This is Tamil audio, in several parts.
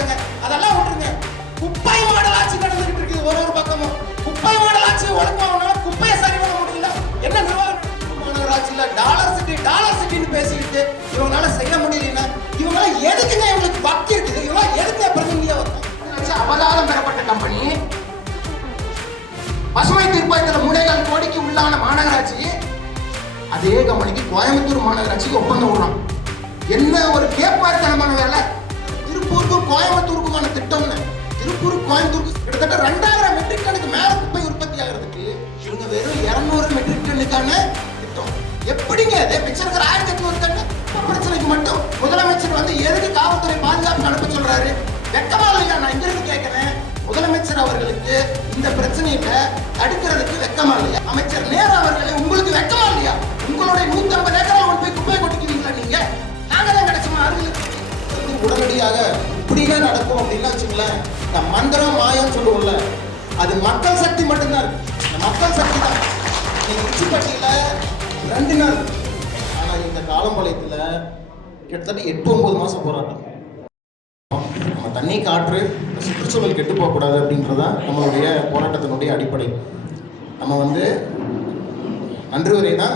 இருக்காங்க அதெல்லாம் விட்டுருங்க. குப்பை மாடல் ஆட்சி நடந்துகிட்டு இருக்குது ஒரு ஒரு பக்கமும். குப்பை மாடல் ஆட்சி குப்பையை சரி பண்ண முடியல. என்ன நிர்வாகம்? மாநகராட்சியில் டாலர் சிட்டி டாலர் சிட்டின்னு பேசிக்கிட்டு இவங்களால செய்ய முடியலன்னா இவங்களால எதுக்குங்க இவங்களுக்கு பக்தி இருக்குது? இவங்க எதுக்கு பிரதிநிதியா வரும்? அவதாரம் பெறப்பட்ட கம்பெனி பசுமை தீர்ப்பாயத்தில் முனைகள் கோடிக்கு உள்ளான மாநகராட்சி அதே கம்பெனிக்கு கோயம்புத்தூர் மாநகராட்சிக்கு ஒப்பந்தம் விடுறான் என்ன ஒரு கேப்பாய்த்தனமான வேலை? திருப்பூருக்கும் கோயம்புத்தூருக்குமான திட்டம்னு திருப்பூர் கோயம்புத்தூருக்கு கிட்டத்தட்ட ரெண்டாயிரம் மெட்ரிக் டனுக்கு மேல குப்பை உற்பத்தி ஆகிறதுக்கு இவங்க வெறும் இருநூறு மெட்ரிக் டன்னுக்கான திட்டம். எப்படிங்க இதே? மிச்சம் இருக்கிற ஆயிரத்தி எட்நூறு டன்னு பிரச்சனைக்கு மட்டும் முதலமைச்சர் வந்து எதுக்கு காவல்துறை பாதுகாப்பு அனுப்ப சொல்றாரு? வெக்கமா இல்லையா? நான் இங்கிருந்து கேட்கிறேன் முதலமைச்சர் அவர்களுக்கு இந்த பிரச்சனையில தடுக்கிறதுக்கு வெக்கமா இல்லையா? அமைச்சர் நேரு அவர்களே உங்களுக்கு வெக்கமா இல்லையா? உங்களுடைய நூத்தி ஐம்பது ஏக்கரா கொண்டு போய் குப்பையை கொட்டிக்கிறீங்களா நீங்க? நாங்க தான் கிடைச்சோமா அருகில் உடனடியாக இப்படியே நடக்கும் அப்படின்னா வச்சுங்களேன் இந்த மந்திரம் மாயம் சொல்லுவோம்ல. அது மக்கள் சக்தி மட்டும்தான் இருக்கு. இந்த மக்கள் சக்தி தான். நீங்க உச்சிப்பட்டியில ரெண்டு நாள். ஆனா இந்த காலம்பாளையத்துல கிட்டத்தட்ட எட்டு ஒன்பது மாசம் போராட்டம். நம்ம தண்ணி காற்று சுற்றுச்சூழல் கெட்டு போகக்கூடாது அப்படின்றதான் நம்மளுடைய போராட்டத்தினுடைய அடிப்படை. நம்ம வந்து நன்றி உரைனா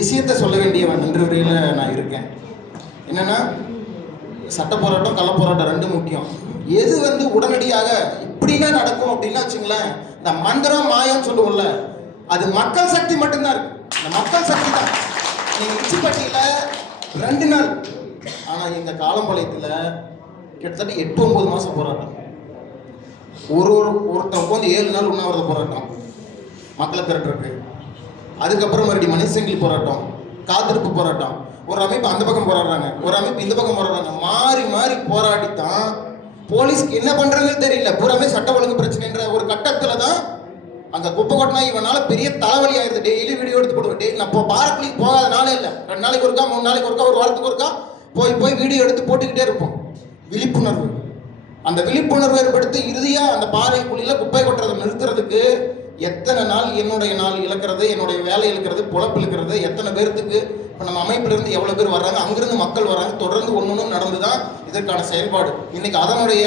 விஷயத்தை சொல்ல வேண்டிய நன்றி உரையில் நான் இருக்கேன். என்னென்னா சட்ட போராட்டம் கள்ள போராட்டம் ரெண்டும் முக்கியம். எது வந்து உடனடியாக இப்படின்னா நடக்கும் அப்படின்னா வச்சுங்களேன் இந்த மந்திரம் மாயம் சொல்லுவோம்ல அது மக்கள் சக்தி மட்டும்தான் இருக்கு. இந்த மக்கள் சக்தி தான். நீங்க உச்சிப்பட்டியில ரெண்டு நாள். ஆனா எங்க காலம்பாளையத்துல கிட்டத்தட்ட எட்டு ஒன்பது மாசம் போராட்டம். ஒரு ஒரு ஒருத்தன் உட்காந்து ஏழு நாள் உண்ணாவிரத போராட்டம். மக்களை திரட்டுறதுக்கு அதுக்கப்புறம் மறுபடியும் மனுஷங்கில் போராட்டம். காத்திருப்பு போராட்டம். ஒரு அமைப்பு அந்த பக்கம் போராடுறாங்க. ஒரு அமைப்பு இந்த பக்கம் போராடுறாங்க. மாறி மாறி போராடித்தான் போலீஸ்க்கு என்ன பண்றதுன்னு தெரியல. பூராமே சட்ட ஒழுங்கு பிரச்சனைன்ற ஒரு கட்டத்துல தான் அந்த குப்பை கொட்டினா இவனால பெரிய தலைவலி ஆயிருது டெய்லி வீடியோ எடுத்து போடுவேன். டெய்லி நான் இப்போ போகாத நாளே இல்லை. ரெண்டு நாளைக்கு ஒருக்கா மூணு நாளைக்கு ஒருக்கா ஒரு வாரத்துக்கு ஒருக்கா போய் போய் வீடியோ எடுத்து போட்டுக்கிட்டே இருப்போம். விழிப்புணர்வு. அந்த விழிப்புணர்வு ஏற்படுத்தி இறுதியாக அந்த பாறை குழியில குப்பை கொட்டுறதை நிறுத்துறதுக்கு எத்தனை நாள் என்னுடைய நாள் இழக்கிறது என்னுடைய வேலை இழக்கிறது பொழப்பு இழக்கிறது எத்தனை பேர்த்துக்கு இப்போ நம்ம அமைப்பிலிருந்து எவ்வளோ பேர் வர்றாங்க அங்கிருந்து மக்கள் வர்றாங்க தொடர்ந்து ஒன்று நடந்து தான் இதற்கான செயல்பாடு. இன்னைக்கு அதனுடைய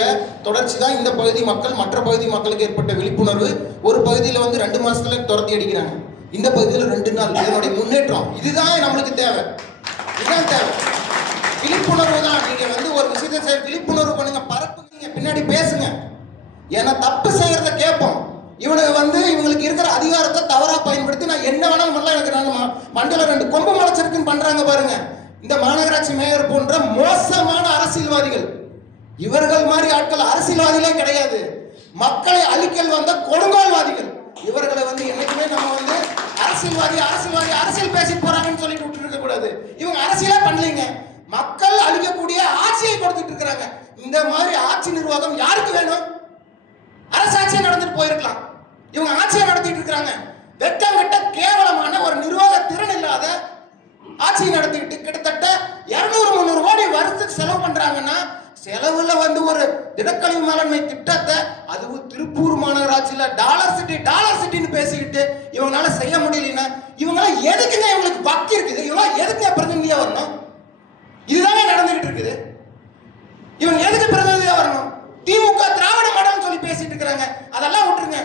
தொடர்ச்சி தான் இந்த பகுதி மக்கள் மற்ற பகுதி மக்களுக்கு ஏற்பட்ட விழிப்புணர்வு. ஒரு பகுதியில் வந்து ரெண்டு மாதத்துல துரத்தி அடிக்கிறாங்க. இந்த பகுதியில் ரெண்டு நாள் இதனுடைய முன்னேற்றம். இதுதான் நம்மளுக்கு தேவை. இதுதான் தேவை. விழிப்புணர்வு தான் நீங்கள் வந்து ஒரு விஷயத்தை செய்ய விழிப்புணர்வு பண்ணுங்க பரப்புங்க. பின்னாடி பேசுங்க. ஏன்னா தப்பு செய்கிறத கேட்போம். இவனுக்கு வந்து இவங்களுக்கு இருக்கிற அதிகாரத்தை தவறாக பயன்படுத்தி நான் என்ன வேணாலும் பண்ணலாம். எனக்கு நான் மண்டல ரெண்டு கொம்பு மலைச்சிருக்குன்னு பண்ணுறாங்க பாருங்க. இந்த மாநகராட்சி மேயர் போன்ற மோசமான அரசியல்வாதிகள். இவர்கள் மாதிரி ஆட்கள் அரசியல்வாதிகளே கிடையாது. மக்களை அழிக்கல் வந்த கொடுங்கால்வாதிகள். இவர்களை வந்து என்னைக்குமே நம்ம வந்து அரசியல்வாதி அரசியல்வாதி அரசியல் பேசிட்டு போறாங்கன்னு சொல்லிட்டு விட்டுருக்க கூடாது. இவங்க அரசியலே பண்ணலைங்க. மக்கள் அழிக்கக்கூடிய ஆட்சியை கொடுத்துட்டு இருக்கிறாங்க. இந்த மாதிரி ஆட்சி நிர்வாகம் யாருக்கு வேணும்? அரசாட்சியை நடந்துட்டு போயிருக்கலாம். இவங்க ஆட்சியை நடத்திட்டு இருக்கிறாங்க. வெக்கம் கெட்ட கேவலமான ஒரு நிர்வாக திறன் இல்லாத ஆட்சியை நடத்திட்டு கிட்டத்தட்ட இருநூறு முந்நூறு கோடி வருஷத்துக்கு செலவு பண்றாங்கன்னா செலவுல வந்து ஒரு திடக்கழிவு மேலாண்மை திட்டத்தை அதுவும் திருப்பூர் மாநகராட்சியில டாலர் சிட்டி டாலர் சிட்டின்னு பேசிக்கிட்டு இவங்களால செய்ய முடியலன்னா இவங்களாம் எதுக்குங்க இவங்களுக்கு பக்தி இருக்குது? இவங்களாம் எதுக்குங்க பிரதிநிதியா வரணும்? இதுதானே நடந்துகிட்டு இருக்குது. இவங்க எதுக்கு பிரதிநிதியா வரணும்? திமுக திராவிட மடம்னு சொல்லி பேசிட்டு இருக்கிறாங்க. அதெல்லாம் விட்டுருங்க.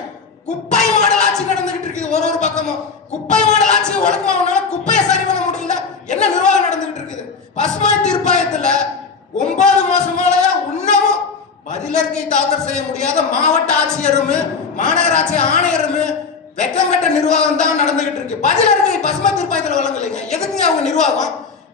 குப்பை மாடல் ஆட்சி நடந்துகிட்டு இருக்குது ஒரு ஒரு பக்கமும். குப்பை மாடல் ஆட்சி ஒழுக்கமாகனால குப்பையை சரி பண்ண முடியல. என்ன நிர்வாகம் நடந்துகிட்டு இருக்குது? பசுமை தீர்ப்பாயத்துல ஒன்பது மாசமால இன்னமும் பதிலறிக்கை தாக்கல் செய்ய முடியாத மாவட்ட ஆட்சியரும் மாநகராட்சி ஆணையரும் வெக்கங்கட்ட நிர்வாகம் தான் நடந்துகிட்டு இருக்கு. பதிலறிக்கை பசுமை தீர்ப்பாயத்தில் வழங்கலைங்க. எதுக்குங்க அவங்க நிர்வாகம்?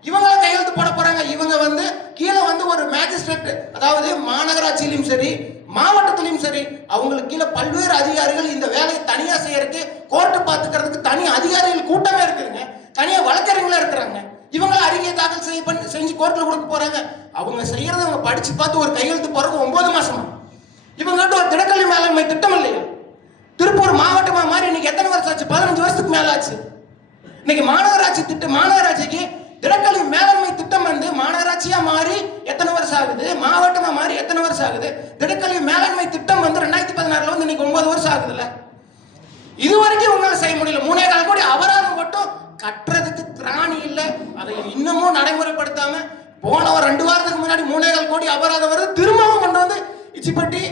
இவங்கள கையெழுத்து போட போறாங்க. இவங்க வந்து கீழே வந்து ஒரு மேஜிஸ்ட்ரேட் அதாவது மாநகராட்சியிலும் சரி மாவட்டத்திலும் சரி அவங்களுக்கு கீழே பல்வேறு அதிகாரிகள் இந்த வேலையை தனியா செய்யறதுக்கு கோர்ட்டு பாத்துக்கிறதுக்கு தனி அதிகாரிகள் கூட்டமே இருக்குதுங்க. தனியா வழக்கறிஞர்களா இருக்கிறாங்க. இவங்கள அறிக்கை தாக்கல் செய்ய பண்ணி செஞ்சு கோர்ட்டில் கொடுக்க போறாங்க. அவங்க செய்யறத அவங்க படிச்சு பார்த்து ஒரு கையெழுத்து போறதுக்கு ஒன்பது மாசமா. இவங்ககிட்ட ஒரு திடக்கல்வி மேலாண்மை திட்டம் இல்லையா? திருப்பூர் மாவட்டமா மாறி இன்னைக்கு எத்தனை வருஷம் ஆச்சு? பதினஞ்சு வருஷத்துக்கு மேல ஆச்சு இன்னைக்கு மாநகராட்சி திட்டம் மாநகராட்சிக்கு திடக்கழிவு மேலாண்மை திட்டம் வந்து மாநகராட்சியா மாறி எத்தனை வருஷம் ஆகுது? மாவட்டமா மாறி எத்தனை வருஷம் ஆகுது? திடக்கழிவு மேலாண்மை திட்டம் வந்து ரெண்டாயிரத்தி பதினாறுல வந்து இன்னைக்கு ஒன்பது வருஷம் ஆகுதுல்ல. இது வரைக்கும் உங்களால செய்ய முடியல. மூணே கால் கோடி அபராதம் மட்டும் கட்டுறதுக்கு திராணி இல்லை. அதை இன்னமும் நடைமுறைப்படுத்தாம போன ஒரு ரெண்டு வாரத்துக்கு முன்னாடி மூணே கால் கோடி அபராதம் வருது. திரும்பவும் கொண்டு வந்து இச்சிப்பட்டி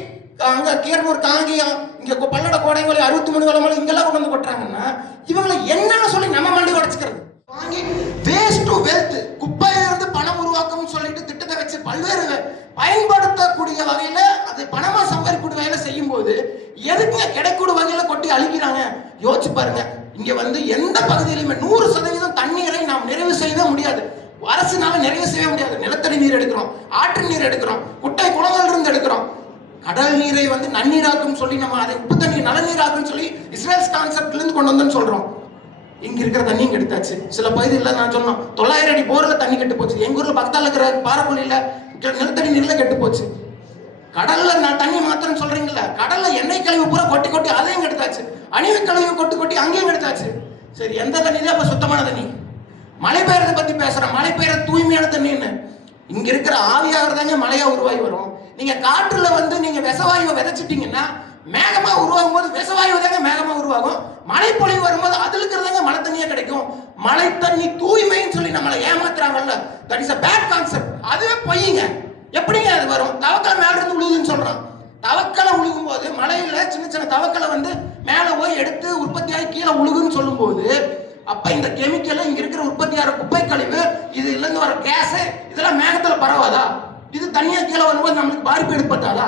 அங்க கீரனூர் காங்கியம் இங்க பல்லட கோடைமலை அறுபத்தி மூணு வளமலை இங்கெல்லாம் கொண்டு வந்து கொட்டுறாங்கன்னா இவங்களை என்னன்னு சொல்லி நம்ம மண்டி உடச்சுக்கிறது? வாங்கி எந்த பகுதியிலுமே நூறு சதவீதம் தண்ணீரை நாம் நிறைவு செய்யவே முடியாது. அரசுனால நிறைவு செய்ய முடியாது. நிலத்தடி நீர் எடுக்கிறோம் ஆற்று நீர் எடுக்கிறோம் குட்டை குளங்கள் இருந்து எடுக்கிறோம். கடல் நீரை வந்து நன்னீராக்கும் சொல்லி நம்ம அதை உப்பு தண்ணி நல்ல சொல்லி இஸ்ரேல்ஸ் கான்செப்ட்ல இருந்து கொண்டு வந்தோம்னு சொல்றோம். இங்க இருக்கிற தண்ணியும் கெடுத்தாச்சு சில பகுதியில் நான் சொன்னோம் தொள்ளாயிரம் அடி போர்ல தண்ணி கெட்டு போச்சு. எங்க ஊர்ல பக்கத்தால இருக்கிற பாறைக்குழியில நிலத்தடி நீர்ல கெட்டு போச்சு. கடல்ல நான் தண்ணி மாத்திரம் சொல்றீங்கல்ல கடல்ல எண்ணெய் கழிவு பூரா கொட்டி கொட்டி அதையும் கெடுத்தாச்சு அணிவு கழிவு கொட்டி கொட்டி அங்கேயும் கெடுத்தாச்சு சரி எந்த தண்ணி தான் அப்ப சுத்தமான தண்ணி. மழை பெய்யறதை பத்தி பேசுறேன். மழை பெய்யற தூய்மையான தண்ணின்னு. இங்க இருக்கிற ஆவியாகிறதாங்க மழையா உருவாகி வரும். நீங்க காற்றுல வந்து நீங்க விஷவாயுவை விதைச்சிட்டீங்கன்னா மேகமா உருவாகும் போது விசவாயு தாங்க மேகமா உருவாகும். மழை பொழிவு வரும்போது அதுல இருக்கிறதாங்க மழை தண்ணியா கிடைக்கும். மழை தண்ணி தூய்மைன்னு சொல்லி நம்மளை ஏமாத்துறாங்கல்ல. That is a bad concept அதுவே பொய்யுங்க எப்படிங்க அது வரும்? தவக்கால் மேல இருந்து உழுதுன்னு சொல்றான். தவக்கலை உழுகும் போது மலையில சின்ன சின்ன தவக்கலை வந்து மேல போய் எடுத்து உற்பத்தியாகி கீழே உழுகுன்னு சொல்லும்போது அப்ப இந்த கெமிக்கல் இங்க இருக்கிற உற்பத்தியாகிற குப்பை கழிவு இதுல இருந்து வர கேஸ் இதெல்லாம் மேகத்துல பரவாதா? இது தனியா கீழே வரும்போது நம்மளுக்கு பாதிப்பு ஏற்பட்டாதா?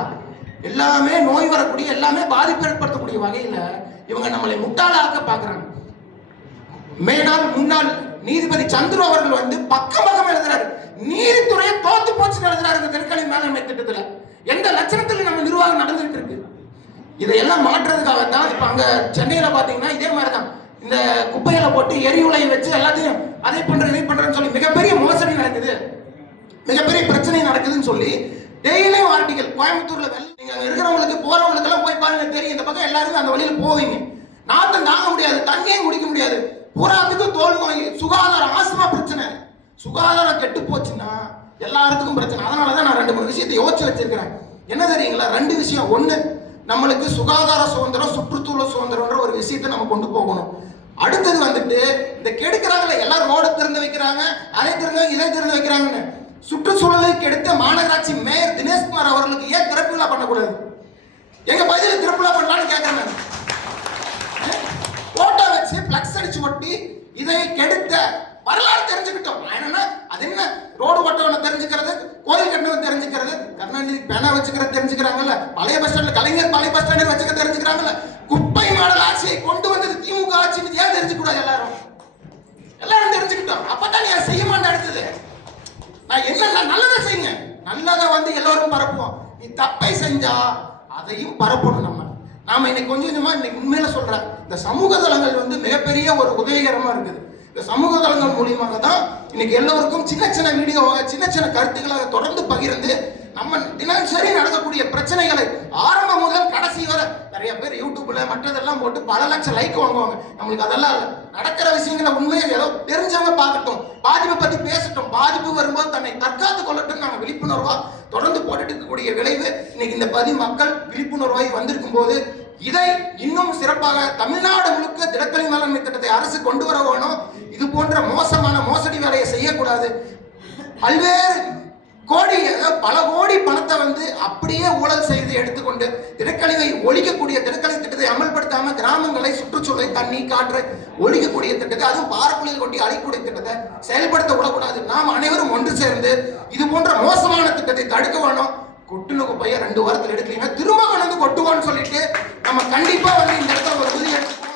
எல்லாமே நோய் வரக்கூடிய எல்லாமே பாதிப்பு ஏற்படுத்தக்கூடிய வகையில இவங்க நம்மளை முட்டாளாக்க பாக்குறாங்க. மேனால் முன்னாள் நீதிபதி சந்துரு அவர்கள் வந்து பக்கம் பக்கம் எழுதுறாரு. நீதித்துறையை தோத்து போச்சு எழுதுறாரு இந்த திருக்கணி மேலாண்மை திட்டத்துல. எந்த லட்சணத்துல நம்ம நிர்வாகம் நடந்துட்டு இருக்கு? இதையெல்லாம் மாற்றுறதுக்காக தான் இப்ப அங்க சென்னையில பாத்தீங்கன்னா இதே மாதிரி தான் இந்த குப்பையில போட்டு எரிவுலையை வச்சு எல்லாத்தையும் அதை பண்றேன் இதை பண்றேன்னு சொல்லி மிகப்பெரிய மோசடி நடக்குது. மிகப்பெரிய பிரச்சனை நடக்குதுன்னு சொல்லி டெய்லியும் ஆர்டிகல். கோயம்புத்தூர்ல நீங்க இருக்கிறவங்களுக்கு போறவங்களுக்கு எல்லாம் போய் பாருங்க தெரியும். இந்த பக்கம் எல்லாருமே அந்த வழியில போவீங்க. நாத்தம் தாங்க முடியாது தண்ணியும் குடிக்க முடியாது. பூராத்துக்கும் தோல் நோய் சுகாதாரம் ஆஸ்மா பிரச்சனை. சுகாதாரம் கெட்டு போச்சுன்னா எல்லாத்துக்கும் பிரச்சனை. அதனால தான் நான் ரெண்டு மூணு விஷயத்தை யோசிச்சு வச்சிருக்கிறேன். என்ன தெரியுங்களா? ரெண்டு விஷயம். ஒன்று நம்மளுக்கு சுகாதார சுதந்திரம் சுற்றுச்சூழல் சுதந்திரம்ன்ற ஒரு விஷயத்தை நம்ம கொண்டு போகணும். அடுத்தது வந்துட்டு இந்த கெடுக்கிறாங்களே எல்லாரும் ரோடு திறந்து வைக்கிறாங்க அதை திறந்து இதை திறந்து வைக்கிறாங்கன்னு. சுற்றுச்சூழலை கெடுத்த மாநகராட்சி மேயர் தினேஷ்குமார் அவர்களுக்கு ஏன் திறப்பு விழா பண்ணக்கூடாது? எங்க பகுதியில் திறப்பு விழா பண்ணலாம்னு கேட்கிறேன் போட்டோ வச்சு பிளக்ஸ் அடிச்சு ஒட்டி இதை கெடுத்த வரலாறு தெரிஞ்சுக்கிட்டோம். என்னன்னா அது என்ன? ரோடு ஓட்டவனை தெரிஞ்சுக்கிறது கோயில் கட்டணம் தெரிஞ்சுக்கிறது கருணாநிதி பேனா வச்சுக்கிறது தெரிஞ்சுக்கிறாங்கல்ல பழைய பஸ் ஸ்டாண்ட்ல கலைஞர் பழைய பஸ் ஸ்டாண்டை வச்சுக்க தெரிஞ்சுக்கிறாங்கல்ல குப்பை மாடல் ஆட்சியை கொண்டு வந்தது திமுக ஆட்சின்னு ஏன் தெரிஞ்சுக்கூடாது எல்லாரும்? எல்லாரும் தெரிஞ்சுக்கிட்டோம். அப்பதான் நீ செய்ய மாட்டேன் அடுத்தது நான் என்ன நல்லதை செய்யுங்க? நல்லதை வந்து எல்லோரும் பரப்புவோம். நீ தப்பை செஞ்சா அதையும் பரப்பணும் நம்ம. நாம இன்னைக்கு கொஞ்சம் கொஞ்சமா இன்னைக்கு உண்மையில சொல்றேன். இந்த சமூக தளங்கள் வந்து மிகப்பெரிய ஒரு உதவிகரமா இருக்குது. இந்த சமூக தளங்கள் மூலியமாக தான் இன்னைக்கு எல்லோருக்கும் சின்ன சின்ன வீடியோவாக சின்ன சின்ன கருத்துக்களாக தொடர்ந்து பகிர்ந்து நம்ம தினசரி நடக்கக்கூடிய பிரச்சனைகளை ஆரம்பம் முதல் கடைசி வரை நிறைய பேர் யூடியூப்ல மற்றதெல்லாம் போட்டு பல லட்சம் லைக் வாங்குவாங்க. நம்மளுக்கு அதெல்லாம் இல்லை. நடக்கிற விஷயங்களை உண்மையை ஏதோ தெரிஞ்சவங்க பார்க்கட்டும். பாதிப்பை பத்தி பேசட்டும். பாதிப்பு வரும்போது தன்னை தற்காத்து கொள்ளட்டும் நாங்கள் விழிப்புணர்வா தொடர்ந்து போட்டுட்டு இருக்கக்கூடிய விளைவு. இன்னைக்கு இந்த பதி மக்கள் விழிப்புணர்வாய் வந்திருக்கும் போது இதை இன்னும் சிறப்பாக தமிழ்நாடு முழுக்க திடக்கலை மேலாண்மை திட்டத்தை அரசு கொண்டு வர வேணும். இது போன்ற மோசமான மோசடி வேலையை செய்யக்கூடாது. பல்வேறு கோடி பல கோடி பணத்தை வந்து அப்படியே ஊழல் செய்து எடுத்துக்கொண்டு திடக்கழிவை ஒழிக்கக்கூடிய திடக்கழி திட்டத்தை அமல்படுத்தாம கிராமங்களை சுற்றுச்சூழலை தண்ணி காற்று ஒழிக்கக்கூடிய திட்டத்தை அதுவும் பாரக்குழியில் கொட்டி அழிக்கக்கூடிய திட்டத்தை செயல்படுத்த விடக்கூடாது. நாம் அனைவரும் ஒன்று சேர்ந்து இது போன்ற மோசமான திட்டத்தை தடுக்க வேணும். கொட்டுன குப்பையை ரெண்டு வாரத்தில் எடுக்கலீங்க. திரும்ப கொண்டு வந்து கொட்டுவோம்னு சொல்லிட்டு நம்ம கண்டிப்பாக வந்து இந்த இடத்துல ஒரு உறுதி எடுத்துக்கணும்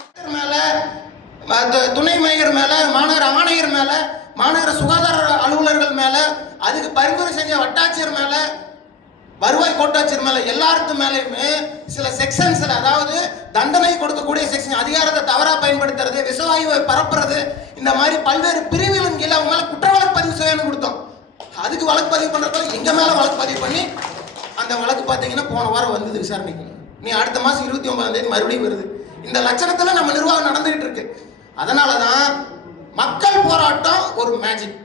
அந்த துணை மேயர் மேலே மாநகர ஆணையர் மேலே மாநகர சுகாதார அலுவலர்கள் மேலே அதுக்கு பரிந்துரை செஞ்ச வட்டாட்சியர் மேலே வருவாய் கோட்டாட்சியர் மேலே எல்லாருக்கு மேலேயுமே சில செக்ஷன்ஸில் அதாவது தண்டனை கொடுக்கக்கூடிய செக்ஷன் அதிகாரத்தை தவறாக பயன்படுத்துறது விசவாயுவை பரப்புறது இந்த மாதிரி பல்வேறு பிரிவுகளின் கீழே அவங்க மேலே குற்ற வழக்கு பதிவு செய்யணும்னு கொடுத்தோம். அதுக்கு வழக்கு பதிவு பண்றப்ப எங்கள் மேலே வழக்கு பதிவு பண்ணி அந்த வழக்கு பார்த்தீங்கன்னா போன வாரம் வந்தது விசாரணைக்கு. நீ அடுத்த மாதம் இருபத்தி ஒன்பதாம் தேதி மறுபடியும் வருது. இந்த லட்சணத்தில் நம்ம நிர்வாகம் நடந்துகிட்டு இருக்கு. அதனால தான் மக்கள் போராட்டம் ஒரு மேஜிக்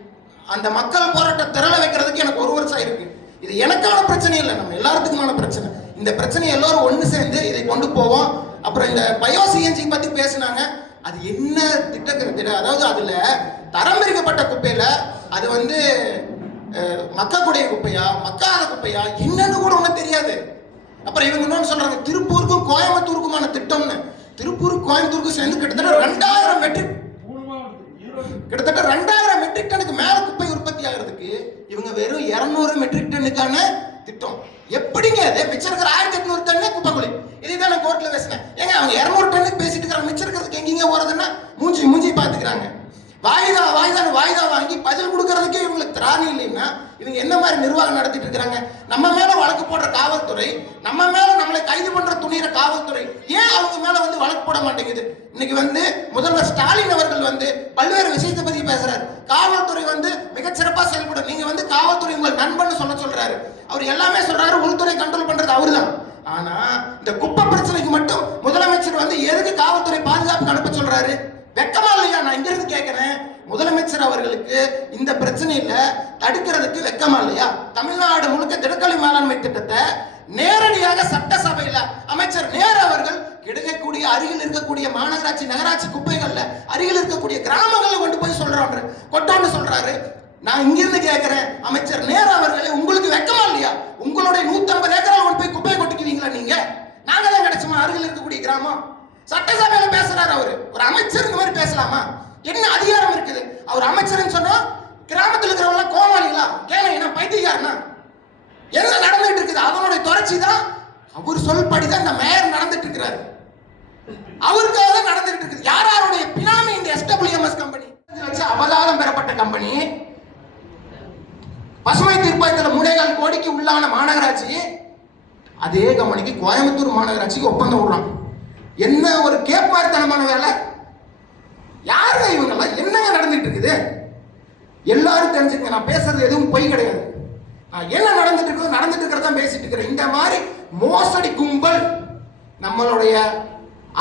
அந்த மக்கள் போராட்டம் திரள வைக்கிறதுக்கு எனக்கு ஒரு வருஷம் இருக்கு. இது எனக்கான பிரச்சனை இல்லை நம்ம எல்லாத்துக்குமான பிரச்சனை. இந்த பிரச்சனையை எல்லாரும் ஒன்று சேர்ந்து இதை கொண்டு போவோம். அப்புறம் இந்த பயோ சிஎன்ஜி பற்றி பேசுனாங்க. அது என்ன திட்டக்கிற திட்டம் அதாவது அதில் தரம் பிரிக்கப்பட்ட குப்பையில் அது வந்து மக்கக்கூடிய குப்பையா மக்காத குப்பையா என்னன்னு கூட ஒன்றும் தெரியாது. அப்புறம் இவங்க இன்னொன்று சொல்றாங்க திருப்பூருக்கும் கோயம்புத்தூருக்குமான திட்டம்னு. திருப்பூர் கோயம்புத்தூருக்கும் சேர்ந்து கிட்டத்தட்ட ரெண்டாயிரம் மெட்ரிக் கிட்டத்தட்ட ரெண்டாயிரம் மெட்ரிக் டனுக்கு மேல குப்பை உற்பத்தி ஆகிறதுக்கு இவங்க வெறும் இருநூறு மெட்ரிக் டன்னுக்கான திட்டம். எப்படிங்க அது மிச்சம் இருக்கிற ஆயிரத்தி எட்நூறு டன்னு குப்பை குழி. இதுதான் நான் கோர்ட்ல பேசினேன். ஏங்க அவங்க இருநூறு டன்னுக்கு பேசிட்டு இருக்கிறாங்க. மிச்சம் இருக்கிறதுக்கு எங்கெங்க போறதுன்னா மூஞ்சி மூஞ்சி பாத்துக்கிறாங்க வாய்தா வாய்தான்னு வாய்தா வாங்கி பதில் கொடுக்கறதுக்கே இவங்களுக்கு திராணி இல்லைன்னா இவங்க என்ன மாதிரி நிர்வாகம் நடத்திட்டு இருக்கிறாங்க? நம்ம மேல வழக்கு போடுற காவல்துறை நம்ம மேல நம்மளை கைது பண்ற துணியிற காவல்துறை ஏன் அவங்க மேல வந்து வழக்கு போட மாட்டேங்குது? இன்னைக்கு வந்து முதல்வர் ஸ்டாலின் அவர்கள் வந்து பல்வேறு விஷயத்தை பத்தி பேசுறாரு. காவல்துறை வந்து மிகச்சிறப்பா செயல்படும். நீங்க வந்து காவல்துறை உங்கள் நண்பன் சொல்ல சொல்றாரு. அவர் எல்லாமே சொல்றாரு உள்துறை கண்ட்ரோல் பண்றது அவர்தான். ஆனா இந்த குப்பை பிரச்சனைக்கு மட்டும் முதலமைச்சர் வந்து எதுக்கு காவல்துறை பாதுகாப்பு அனுப்ப சொல்றாரு? வெக்கமா இல்லையா? நான் இங்கிருந்து கேட்கிறேன் முதலமைச்சர் அவர்களுக்கு இந்த பிரச்சனையில தடுக்கிறதுக்கு வெக்கமா இல்லையா? தமிழ்நாடு முழுக்க திடக்கழி மேலாண்மை திட்டத்தை நேரடியாக சட்டசபையில அமைச்சர் நேர் அவர்கள் கிடைக்கக்கூடிய அருகில் இருக்கக்கூடிய மாநகராட்சி நகராட்சி குப்பைகள்ல அருகில் இருக்கக்கூடிய கிராமங்கள்ல கொண்டு போய் சொல்றாரு. கொட்டோன்னு சொல்றாரு. நான் இங்கிருந்து கேட்கிறேன் அமைச்சர் நேரு அவர்களே உங்களுக்கு வெக்கமா இல்லையா? உங்களுடைய 150 ஏக்கரால் கொண்டு போய் குப்பையை கொட்டிக்குவீங்களா நீங்க? நாங்க தான் கிடைச்சோமா? அருகில் இருக்கக்கூடிய கிராமம். சட்டசபையில பேசுற அவரு ஒரு அமைச்சர் இந்த மாதிரி பேசலாமா? என்ன அதிகாரம் இருக்குது? அவர் அமைச்சர்னு சொன்னா கிராமத்தில் இருக்கிறவங்க கோமாளிகளா? கேள என்ன பைத்தியக்காரனா? என்ன நடந்துட்டு இருக்குது? அவனுடைய தொடர்ச்சி தான் அவர் சொல்படி தான் இந்த மேயர் நடந்துட்டு இருக்கிறாரு. அவருக்காக தான் நடந்துட்டு இருக்குது. யார் யாருடைய பினாமி இந்த எஸ்டபிள்யூஎம்எஸ் கம்பெனி வச்சு அபராதம் பெறப்பட்ட கம்பெனி பசுமை தீர்ப்பாயத்தில் மூணேகால் கோடிக்கு உள்ளான மாநகராட்சி அதே கம்பெனிக்கு கோயம்புத்தூர் மாநகராட்சிக்கு ஒப்பந்தம் விடுறான் என்ன ஒரு கேப்பார்த்தனமான வேலை? யாருங்க இவங்கெல்லாம் என்னங்க நடந்துட்டு இருக்குது? எல்லாரும் தெரிஞ்சுக்கங்க நான் பேசுறது எதுவும் பொய் கிடையாது. நான் என்ன நடந்துட்டு இருக்குது நடந்துட்டு இருக்கிறதா பேசிட்டு இருக்கிறேன். இந்த மாதிரி மோசடி கும்பல் நம்மளுடைய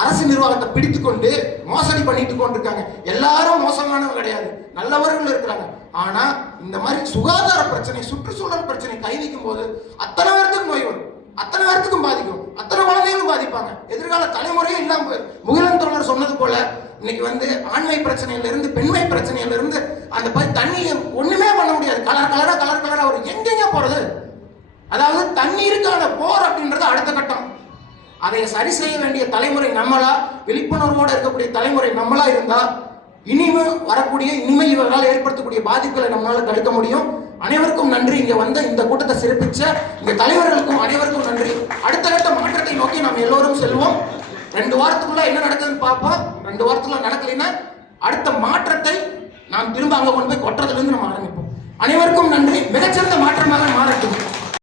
அரசு நிர்வாகத்தை பிடித்து கொண்டு மோசடி பண்ணிட்டு கொண்டிருக்காங்க. எல்லாரும் மோசமானவங்க கிடையாது. நல்லவர்கள் இருக்கிறாங்க. ஆனா இந்த மாதிரி சுகாதார பிரச்சனை சுற்றுச்சூழல் பிரச்சனை கை வைக்கும் போது அத்தனை பேர்த்துக்கும் நோய் வரும். அத்தனை பேர்த்துக்கும் பாதிக்கும். அத்தனை குழந்தைகளும் பாதிப்பாங்க. எதிர்கால தலைமுறையும் இல்லாம போயிடும் முகிலன் தொடர் சொன்னது போல இன்னைக்கு வந்து ஆண்மை பிரச்சனையிலிருந்து பெண்மை பிரச்சனையிலிருந்து அந்த போய் தண்ணியை ஒண்ணுமே பண்ண முடியாது. கலர் கலரா கலர் கலரா அவர் எங்கெங்க போறது? அதாவது தண்ணீருக்கான போர் அப்படின்றது அடுத்த கட்டம். அதை சரி செய்ய வேண்டிய தலைமுறை நம்மளா விழிப்புணர்வோடு இருக்கக்கூடிய தலைமுறை நம்மளா இருந்தா இனிமே வரக்கூடிய இனிமே இவர்களால் ஏற்படுத்தக்கூடிய பாதிப்புகளை நம்மளால தடுக்க முடியும். அனைவருக்கும் நன்றி. இங்க வந்த இந்த கூட்டத்தை சிறப்பிச்ச இந்த தலைவர்களுக்கும் அனைவருக்கும் நன்றி. அடுத்த கட்ட மாற்றத்தை நோக்கி நாம் எல்லோரும் செல்வோம். ரெண்டு வாரத்துக்குள்ள என்ன நடக்குதுன்னு பார்ப்போம். ரெண்டு வாரத்துக்குள்ள நடக்கலைன்னா அடுத்த மாற்றத்தை நாம் திரும்ப அங்க கொண்டு போய் கொட்டுறதுலேருந்து நம்ம ஆரம்பிப்போம். அனைவருக்கும் நன்றி. மிகச்சிறந்த மாற்றமாக மாறட்டும்.